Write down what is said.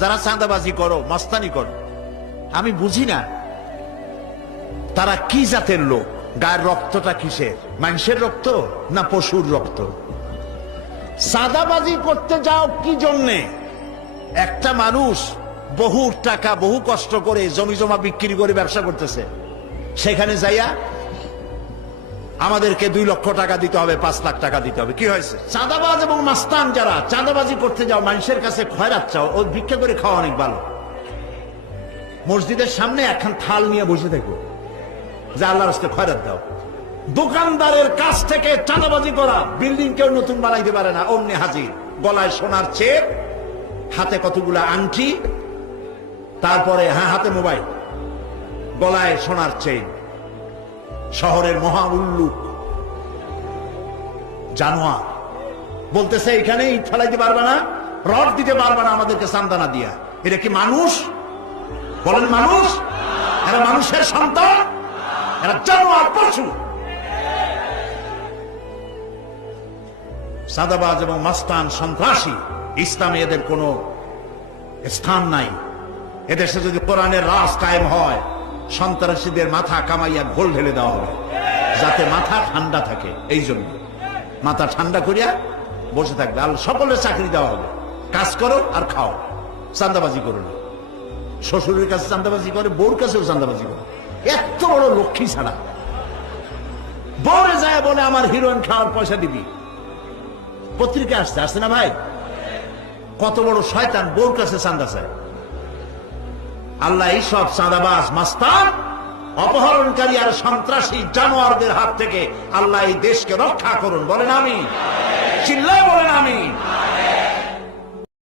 যারা চাঁদাবাজি করো, মস্তানি করো। আমি বুঝি না তারা কি জাতের লোক? গায়ের রক্তটা কিসের? মানুষের রক্ত না পশুর রক্ত? সাদাবাজি করতে যাও কি জন্যে? একটা মানুষ বহু টাকা, বহু কষ্ট করে জমি জমা বিক্রি করে ব্যবসা করতেছে। সেখানে যাইয়া আমাদেরকে দুই লক্ষ টাকা দিতে হবে, পাঁচ লাখ টাকা দিতে হবে। কি হয়েছে? চাঁদাবাজ এবং মাস্তান যারা, চাঁদাবাজি করতে যাও, মানুষের কাছে খয়রাত চাও, ও ভিক্ষা করে খাওয়া অনেক ভালো। মসজিদের সামনে একখান থাল নিয়ে বসে থাকো, যে আল্লাহর খয়রাত দাও। দোকানদারের কাছ থেকে চাঁদাবাজি করা, বিল্ডিং কেউ নতুন বানাইতে পারে না, অমনি হাজির। গলায় সোনার চেপ, হাতে কতগুলা আংটি, তারপরে হ্যাঁ হাতে মোবাইল, গলায় সোনার চেইন। শহরের মহা উল্লুক জানোয়ার, বলতেছে এখানে ইট ফেলাইতে পারবে না, রড দিতে পারবে না আমাদেরকে সান্দানা দিয়া। এটা কি মানুষ? বলেন, মানুষ? এরা মানুষের সন্তান, এরা জানোয়ার, পশু। সাদাবাজ এবং মাস্তান সন্ত্রাসী, ইসলামে এদের কোনো স্থান নাই। এদেশে যদি কোরআনের রাজ কায়েম হয় সন্ত্রাসীদের মাথা কামাইয়া ঘোল ঢেলে দেওয়া হবে। যাতে মাথা ঠান্ডা থাকে, এই জন্য। মাথা ঠান্ডা করিয়া বসে থাকবে। আর সকলের চাকরি দেওয়া হবে। কাজ করো আর খাও। চান্দাবাজি করো না। শ্বশুরের কাছে চান্দাবাজি করে, বউর কাছেও চান্দাবাজি করে। এত বড় লক্ষ্মী ছাড়া। বউরে যায় বলে, আমার হিরোইন খাওয়ার পয়সা দিবি? পত্রিকা আসছে। আসছে না ভাই? কত বড় শয়তান বউর কাছে চান্দা চায়। আল্লাহ এইসব চাঁদাবাজ, মাস্তান, অপহরণকারী আর সন্ত্রাসী জানোয়ারদের হাত থেকে আল্লাহ এই দেশকে রক্ষা করুন। বলেন আমি আমি